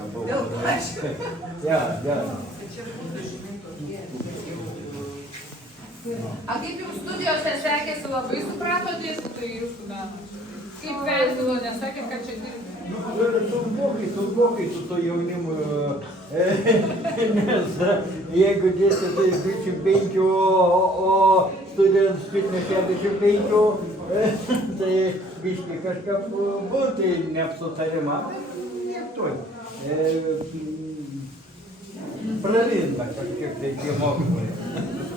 čia buvo. Dėl plačio. Ja. Čia būtų, žinai, tokie. A kaip jums studijose sekėsi, labai suprato dėstytojai jūsų meno? Kaip vertino, nesakė, kad čia dirbi? Sunkokai su to jaunimu, nes jeigu dėstytojai 25, o studentas 65, tai biškai kažkaip būtų neapsutarimą, niek tuoj. Pralinda kažkiek tai tie mokymai.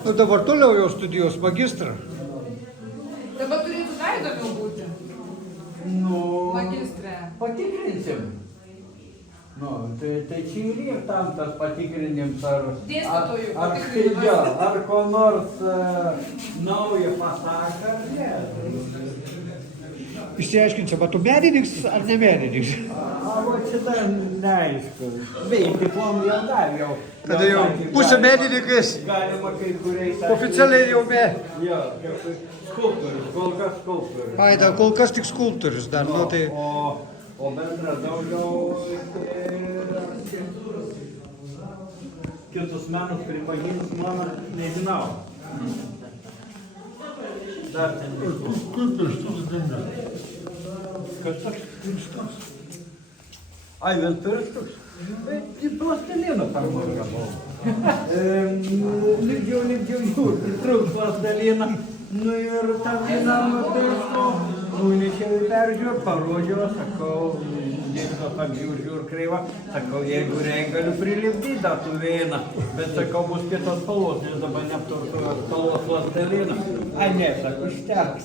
Nu dabar toliau jau studijos magistrą. Dabar turėtų dar įdomiau būti. Nu, Magistre. patikrinsim. Nu, tai čia ir tam tas patikrinims ar... Dėstytojų ar ko nors naujo pasako, ar ne. Išsiaiškinsim, ar tu menininkas ar ne menininkas. O šitą neaišku. Beje, diplomą jau daviau. Tada jau pusė menininkas, Galima kai kuriais... oficialiai jau Jo, skulptorius, kol kas skulptorius. Ai, dar kol kas tik skulptorius dar, nu tai... O bendra daugiau kitus menus pripažins mano, nežinau. Dar ten kas aš? Ai, vienturis toks? Tai plastelino parmogavau. Lipdžiau, trūk plasteliną. Nu ir tą vieną nutaisko, nunešiau į peržiūrą, parodžiau, sakau, nežinau, tam žiūr kreivą, sakau, jeigu reik galiu prilipdyti tą tų vieną, bet sakau, bus kitos spalvos, nes dabar neapturtų spalvos plastelino. Ai, ne, sakau, užteks.